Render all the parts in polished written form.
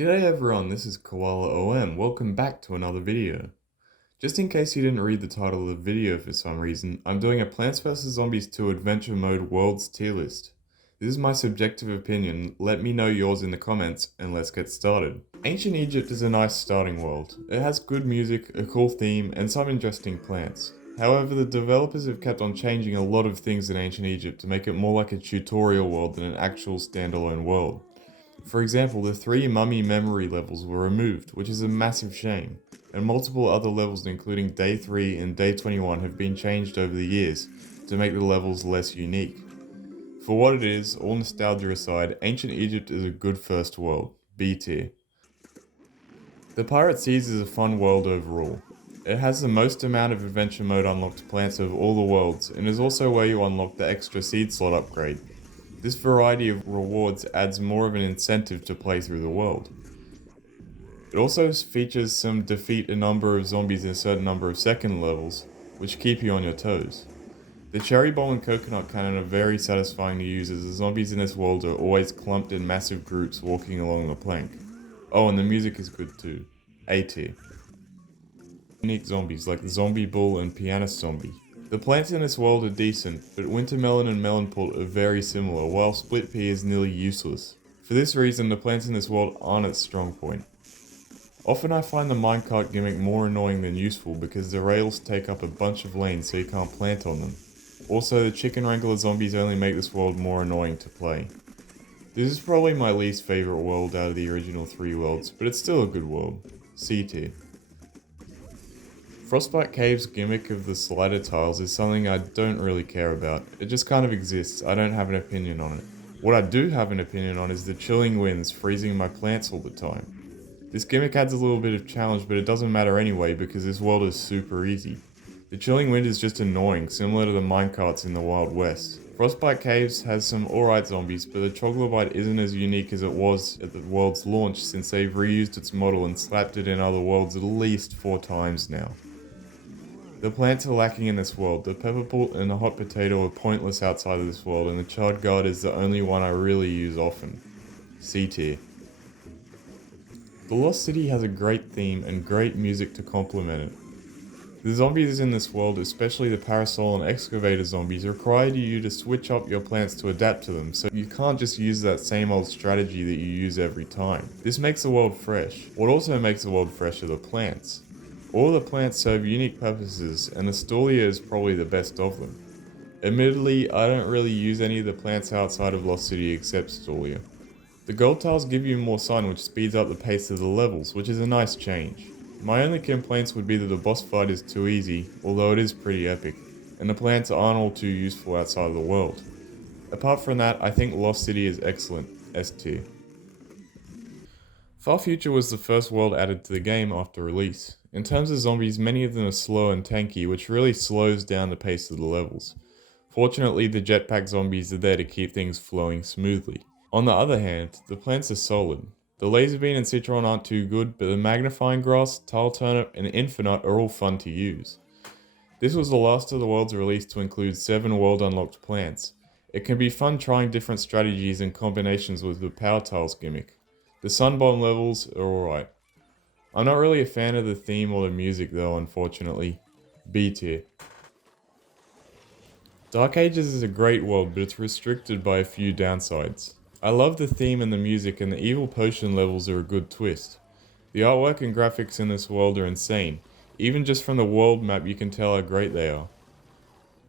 G'day everyone, this is Koala OM. Welcome back to another video. Just in case you didn't read the title of the video for some reason, I'm doing a Plants vs Zombies 2 Adventure Mode Worlds tier list. This is my subjective opinion, let me know yours in the comments, and let's get started. Ancient Egypt is a nice starting world. It has good music, a cool theme, and some interesting plants. However, the developers have kept on changing a lot of things in Ancient Egypt to make it more like a tutorial world than an actual standalone world. For example, the 3 mummy memory levels were removed, which is a massive shame, and multiple other levels including Day 3 and Day 21 have been changed over the years to make the levels less unique. For what it is, all nostalgia aside, Ancient Egypt is a good first world, B tier. The Pirate Seas is a fun world overall. It has the most amount of adventure mode unlocked plants of all the worlds, and is also where you unlock the extra seed slot upgrade. This variety of rewards adds more of an incentive to play through the world. It also features some defeat a number of zombies in a certain number of second levels, which keep you on your toes. The cherry bomb and coconut cannon are very satisfying to use as the zombies in this world are always clumped in massive groups walking along the plank. Oh, and the music is good too. A tier. Unique zombies like the zombie bull and pianist zombie. The plants in this world are decent, but wintermelon and melonport are very similar, while split pea is nearly useless. For this reason, the plants in this world aren't its strong point. Often I find the minecart gimmick more annoying than useful because the rails take up a bunch of lanes so you can't plant on them. Also, the chicken wrangler zombies only make this world more annoying to play. This is probably my least favourite world out of the original 3 worlds, but it's still a good world. C tier. Frostbite Cave's gimmick of the slider tiles is something I don't really care about. It just kind of exists, I don't have an opinion on it. What I do have an opinion on is the chilling winds freezing my plants all the time. This gimmick adds a little bit of challenge, but it doesn't matter anyway because this world is super easy. The chilling wind is just annoying, similar to the minecarts in the Wild West. Frostbite Caves has some alright zombies, but the Troglobite isn't as unique as it was at the world's launch since they've reused its model and slapped it in other worlds at least 4 times now. The plants are lacking in this world. The pepperpot and the hot potato are pointless outside of this world, and the charred gourd is the only one I really use often. C tier. The Lost City has a great theme and great music to complement it. The zombies in this world, especially the parasol and excavator zombies, require you to switch up your plants to adapt to them, so you can't just use that same old strategy that you use every time. This makes the world fresh. What also makes the world fresh are the plants. All the plants serve unique purposes, and the Stolia is probably the best of them. Admittedly, I don't really use any of the plants outside of Lost City except Stolia. The gold tiles give you more sun, which speeds up the pace of the levels, which is a nice change. My only complaints would be that the boss fight is too easy, although it is pretty epic, and the plants aren't all too useful outside of the world. Apart from that, I think Lost City is excellent, S tier. Far Future was the first world added to the game after release. In terms of zombies, many of them are slow and tanky, which really slows down the pace of the levels. Fortunately, the jetpack zombies are there to keep things flowing smoothly. On the other hand, the plants are solid. The laser bean and citron aren't too good, but the magnifying grass, tile turnip, and infinite are all fun to use. This was the last of the worlds released to include 7 world unlocked plants. It can be fun trying different strategies and combinations with the power tiles gimmick. The sunbomb levels are alright. I'm not really a fan of the theme or the music though, unfortunately. B tier. Dark Ages is a great world, but it's restricted by a few downsides. I love the theme and the music, and the evil potion levels are a good twist. The artwork and graphics in this world are insane. Even just from the world map you can tell how great they are.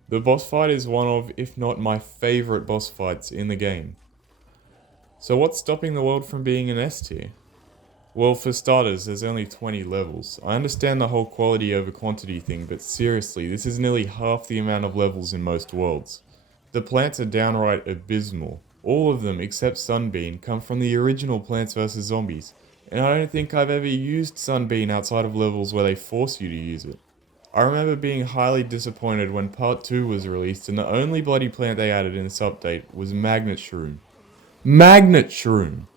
The boss fight is one of, if not my favourite boss fights in the game. So what's stopping the world from being an S tier? Well, for starters, there's only 20 levels. I understand the whole quality over quantity thing, but seriously, this is nearly half the amount of levels in most worlds. The plants are downright abysmal. All of them, except Sunbeam, come from the original Plants vs Zombies, and I don't think I've ever used Sunbeam outside of levels where they force you to use it. I remember being highly disappointed when Part 2 was released and the only bloody plant they added in this update was Magnet Shroom. Magnet Shroom!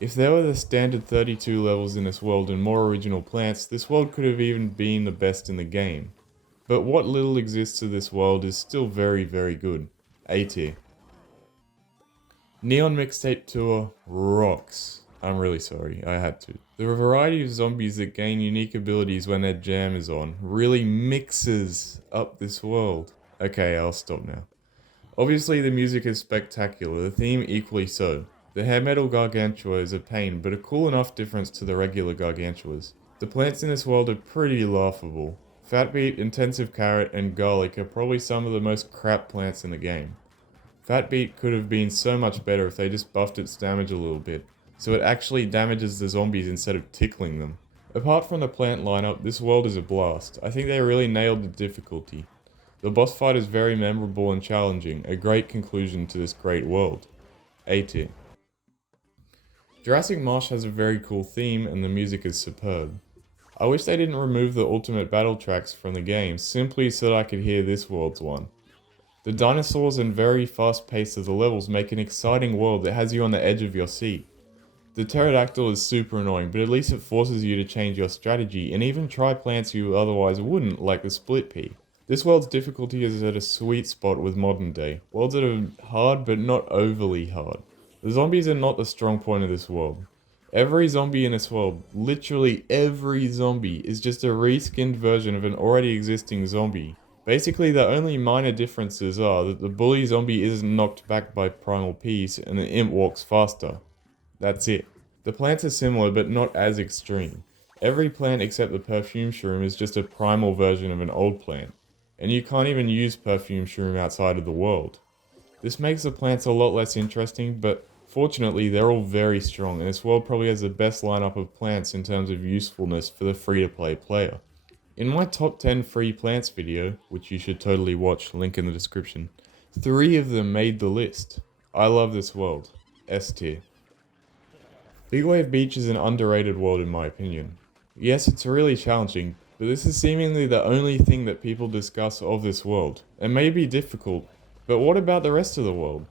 If there were the standard 32 levels in this world and more original plants, this world could have even been the best in the game. But what little exists of this world is still very, very good. A tier. Neon Mixtape Tour rocks. I'm really sorry, I had to. The variety of zombies that gain unique abilities when their jam is on really mixes up this world. Okay, I'll stop now. Obviously, the music is spectacular, the theme equally so. The hair metal gargantua is a pain, but a cool enough difference to the regular gargantuas. The plants in this world are pretty laughable. Fatbeet, intensive carrot, and garlic are probably some of the most crap plants in the game. Fatbeet could have been so much better if they just buffed its damage a little bit, so it actually damages the zombies instead of tickling them. Apart from the plant lineup, this world is a blast. I think they really nailed the difficulty. The boss fight is very memorable and challenging, a great conclusion to this great world. A tier. Jurassic Marsh has a very cool theme and the music is superb. I wish they didn't remove the ultimate battle tracks from the game, simply so that I could hear this world's one. The dinosaurs and very fast pace of the levels make an exciting world that has you on the edge of your seat. The pterodactyl is super annoying, but at least it forces you to change your strategy and even try plants you otherwise wouldn't, like the split pea. This world's difficulty is at a sweet spot with modern day, worlds that are hard but not overly hard. The zombies are not the strong point of this world. Every zombie in this world, literally every zombie, is just a reskinned version of an already existing zombie. Basically, the only minor differences are that the bully zombie isn't knocked back by primal peas and the imp walks faster. That's it. The plants are similar but not as extreme. Every plant except the perfume shroom is just a primal version of an old plant, and you can't even use perfume shroom outside of the world. This makes the plants a lot less interesting, but fortunately they're all very strong, and this world probably has the best lineup of plants in terms of usefulness for the free-to-play player. In my top 10 free plants video, which you should totally watch, link in the description, 3 of them made the list. I love this world. S tier. Big Wave Beach is an underrated world in my opinion. Yes, it's really challenging, but this is seemingly the only thing that people discuss of this world. It may be difficult, but what about the rest of the world?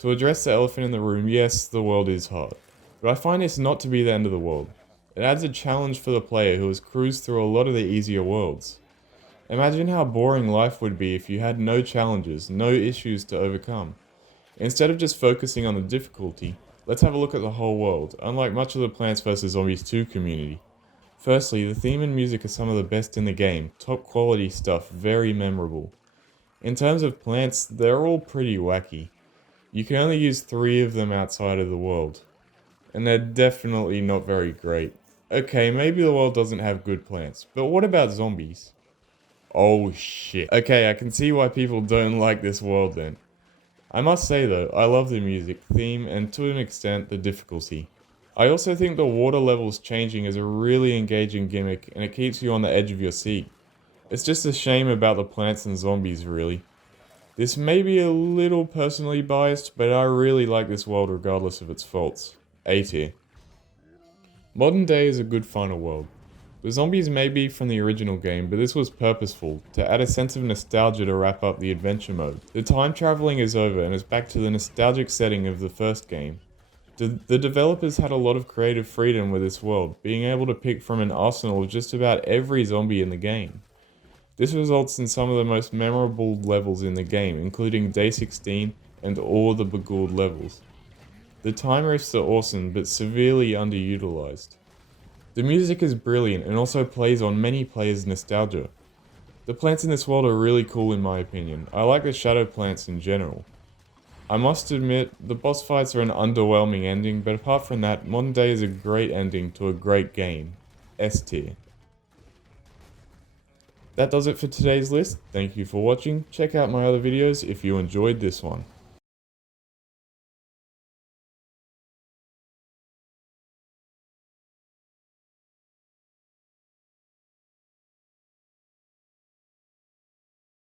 To address the elephant in the room, yes, the world is hard, but I find this not to be the end of the world. It adds a challenge for the player who has cruised through a lot of the easier worlds. Imagine how boring life would be if you had no challenges, no issues to overcome. Instead of just focusing on the difficulty, let's have a look at the whole world, unlike much of the Plants vs Zombies 2 community. Firstly, the theme and music are some of the best in the game, top quality stuff, very memorable. In terms of plants, they're all pretty wacky. You can only use 3 of them outside of the world, and they're definitely not very great. Okay, maybe the world doesn't have good plants, but what about zombies? Oh shit. Okay, I can see why people don't like this world then. I must say though, I love the music, theme, and to an extent, the difficulty. I also think the water levels changing is a really engaging gimmick, and it keeps you on the edge of your seat. It's just a shame about the plants and zombies really. This may be a little personally biased, but I really like this world regardless of its faults. A tier. Modern Day is a good final world. The zombies may be from the original game, but this was purposeful, to add a sense of nostalgia to wrap up the adventure mode. The time traveling is over and is back to the nostalgic setting of the first game. The developers had a lot of creative freedom with this world, being able to pick from an arsenal of just about every zombie in the game. This results in some of the most memorable levels in the game, including Day 16 and all the Beghouled levels. The time rifts are awesome, but severely underutilized. The music is brilliant and also plays on many players' nostalgia. The plants in this world are really cool in my opinion. I like the shadow plants in general. I must admit, the boss fights are an underwhelming ending, but apart from that, Modern Day is a great ending to a great game. S tier. That does it for today's list. Thank you for watching. Check out my other videos if you enjoyed this one.